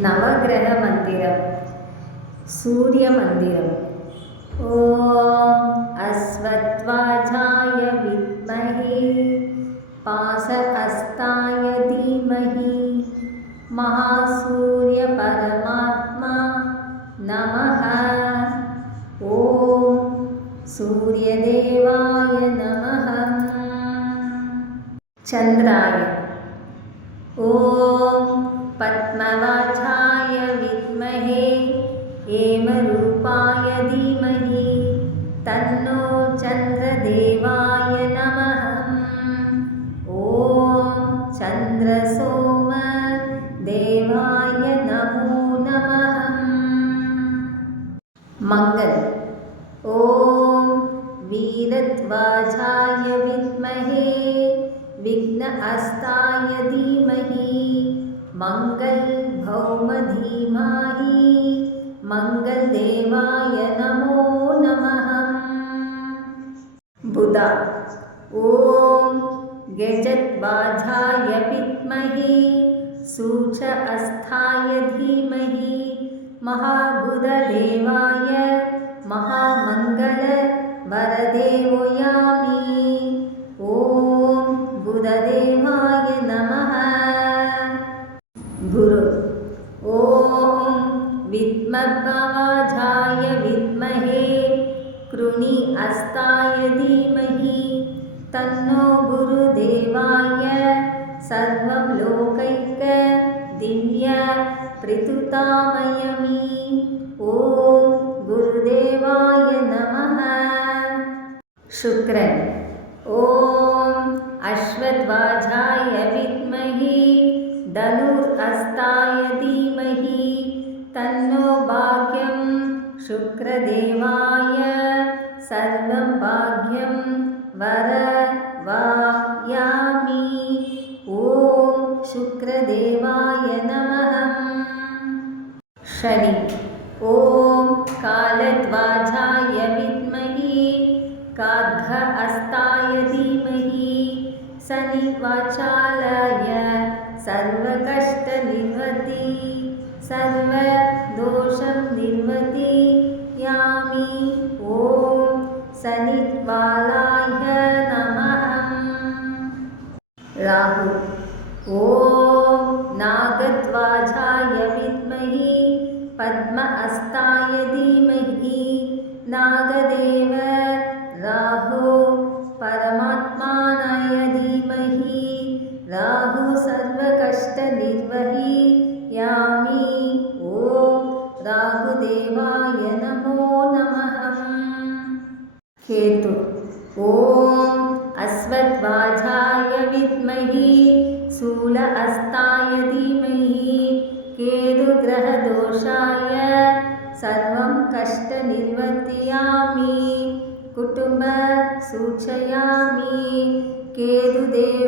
नवग्रहमन्दिरं सूर्यमन्दिरम्। ॐ अश्वत्थाय विद्महे पाशहस्ताय धीमहि महासूर्यपरमात्मा नमः। ॐ सूर्यदेवाय नमः। चन्द्राय ॐ पद्मवाजाय विद्महे हेमरूपाय धीमहि तन्नो चन्द्रदेवाय नमः। ॐ चन्द्रसोमदेवाय नमो नमः। मंगल ॐ वीरध्वजाय विद्महे विघ्नहस्ताय धीमहि मंगलभौमधीमहि मंगलदेवाय नमो नमः। बुध ॐ गजध्वजाय विद्महे सूर्यहस्ताय धीमहि महाबुधदेवाय महामङ्गलवरदेवयामि। ॐ बुधदेवाय नमः। गुरु ॐ विद्मद्भवाजाय विद्महे कृणिहस्ताय धीमहि तन्नो गुरुदेवाय सर्वं लोकैक दिव्य प्रतुतामयमि। ॐ गुरुदेवाय नमः। शुक्रन् ॐ अश्वत्थाय विद्महे धनुर्हस्ताय धीमहि तन्नो भाग्यं शुक्रदेवाय सर्वं भाग्यं वरवायामि। ॐ शुक्रदेवाय नमः। शनि ॐ कालध्वजाय विद्महे कार्धहस्ताय धीमहि शनिवाचालाय सर्वकष्टनिवृत्ति सर्वदोषनिवृत्तियामि। ॐ शनिवालाय नमः। राहु ॐ नागध्वजाय विद्महे पद्महस्ताय धीमहि नागदेव राहु परमात्मानाय धीमहि राहु सर्वकष्टनिर्वहयामि। ॐ राहुदेवाय नमो नमः। केतु ॐ अश्वत्थाय विद्महे शूलहस्ताय धीमहि केतुग्रहदोषाय सर्वं कष्टनिर्वर्तयामि कुटुम्ब सूचयामि। केतुदेव